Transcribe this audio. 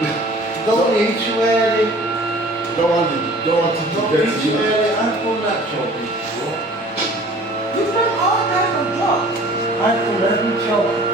Don't eat you, Eddie. Don't Don't eat you, Eddie. I will not kill people. You bring all kinds of drugs. I will let me kill